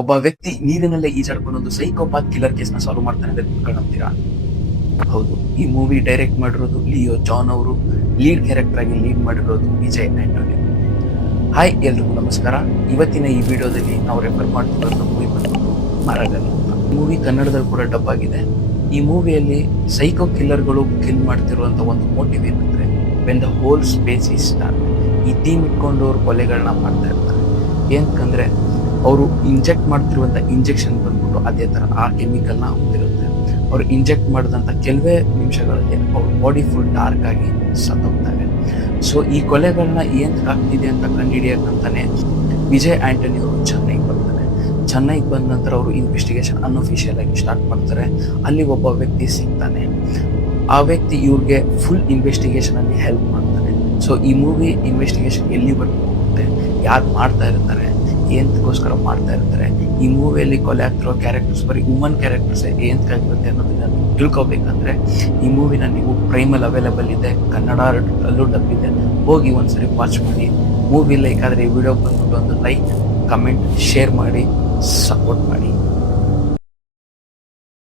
ಒಬ್ಬ ವ್ಯಕ್ತಿ ನೀರಿನಲ್ಲೇ ಈಜಾಡ್ಕೊಂಡು ಒಂದು ಸೈಕೋಪಾತ್ ಕಿಲ್ಲರ್ ಕೇಸ್ ನ ಸಾಲ್ವ್ ಮಾಡ್ತಾನೆ ಅಂತ ತಿಳ್ಕೊಂತೀರಾ? ಹೌದು, ಈ ಮೂವಿ ಡೈರೆಕ್ಟ್ ಮಾಡಿರೋದು ಲಿಯೋ ಜಾನ್ ಅವರು, ಲೀಡ್ ಕ್ಯಾರೆಕ್ಟರ್ ಆಗಿ ಲೀಡ್ ಮಾಡಿರೋದು ವಿಜಯ್ ಆಂಟೋನಿ. ಹಾಯ್, ಎಲ್ರಿಗೂ ನಮಸ್ಕಾರ. ಇವತ್ತಿನ ಈ ವಿಡಿಯೋದಲ್ಲಿ ನಾವು ರೆಫರ್ ಮಾಡ್ತಿರೋದು ಮೂವಿ ಬಂದ್ಬಿಟ್ಟು ಮರಗಲ್ ಅಂತ. ಮೂವಿ ಕನ್ನಡದಲ್ಲಿ ಕೂಡ ಡಬ್ ಆಗಿದೆ. ಈ ಮೂವಿಯಲ್ಲಿ ಸೈಕೋ ಕಿಲ್ಲರ್ಗಳು ಕಿಲ್ ಮಾಡ್ತಿರುವಂತ ಒಂದು ಮೋಟಿವ್ ಏನಂದ್ರೆ, when the whole space is dark, ಈ ಟೀಮ್ ಇಟ್ಕೊಂಡು ಅವ್ರು ಕೊಲೆಗಳನ್ನ ಮಾಡ್ತಾ ಇರ್ತಾರೆ. ಏನಕ್ಕಂದ್ರೆ ಅವರು ಇಂಜೆಕ್ಟ್ ಮಾಡ್ತಿರುವಂತ ಇಂಜೆಕ್ಷನ್ ಬಂದ್ಬಿಟ್ಟು ಅದೇ ತರ ಆ ಕೆಮಿಕಲ್ ನ ಹೊಂದಿರುತ್ತೆ. ಅವ್ರು ಇಂಜೆಕ್ಟ್ ಮಾಡಿದಂತ ಕೆಲವೇ ನಿಮಿಷಗಳಲ್ಲಿ ಅವ್ರ ಬಾಡಿ ಫುಲ್ ಡಾರ್ಕ್ ಆಗಿ ಸತ್ತೋಗ್ತಾರೆ. ಸೊ ಈ ಕೊಲೆಗಳನ್ನ ಏನ್ ಆಗ್ತಿದೆ ಅಂತ ಕಂಡುಹಿಡಿಯಕ್ಕಂತಾನೆ ವಿಜಯ್ ಆಂಟೋನಿ ಅವರು ಚೆನ್ನೈಗೆ ಬರ್ತಾರೆ. ಚೆನ್ನೈಗೆ ಬಂದ ನಂತರ ಅವರು ಇನ್ವೆಸ್ಟಿಗೇಷನ್ ಅನ್ಅಫಿಷಿಯಲ್ ಆಗಿ ಸ್ಟಾರ್ಟ್ ಮಾಡ್ತಾರೆ. ಅಲ್ಲಿ ಒಬ್ಬ ವ್ಯಕ್ತಿ ಸಿಗ್ತಾನೆ. ಆ ವ್ಯಕ್ತಿ ಇವ್ರಿಗೆ ಫುಲ್ ಇನ್ವೆಸ್ಟಿಗೇಷನ್ ಅಲ್ಲಿ ಹೆಲ್ಪ್ ಮಾಡ್ತಾನೆ. ಸೊ ಈ ಮೂವಿ ಇನ್ವೆಸ್ಟಿಗೇಷನ್ ಎಲ್ಲಿ ಹೋಗುತ್ತೆ, ಯಾರು ಮಾಡ್ತಾ ಇರ್ತಾರೆ, ಏನಕ್ಕೋಸ್ಕರ ಮಾಡ್ತಾ ಇರ್ತಾರೆ, ಈ ಮೂವಿಯಲ್ಲಿ ಕೊಲೆ ಆಗ್ತಿರೋ ಕ್ಯಾರೆಕ್ಟರ್ಸ್ ಬರೀ ವುಮನ್ ಕ್ಯಾರೆಕ್ಟರ್ಸ್ ಏನಕ್ಕಾಗಿರುತ್ತೆ ಅನ್ನೋದನ್ನ ತಿಳ್ಕೊಬೇಕಂದ್ರೆ ಈ ಮೂವಿನ ನೀವು ಪ್ರೈಮಲ್ಲಿ ಅವೈಲೇಬಲ್ ಇದೆ, ಕನ್ನಡ ಅಲ್ಲೂ ಡಬ್ ಇದೆ. ಹೋಗಿ ಒಂದ್ಸರಿ ವಾಚ್ ಮಾಡಿ. ಮೂವಿ ಲೈಕ್ ಆದರೆ ಈ ವಿಡಿಯೋ ಬಂದ್ಬಿಟ್ಟು ಒಂದು ಲೈಕ್, ಕಮೆಂಟ್, ಶೇರ್ ಮಾಡಿ, ಸಪೋರ್ಟ್ ಮಾಡಿ.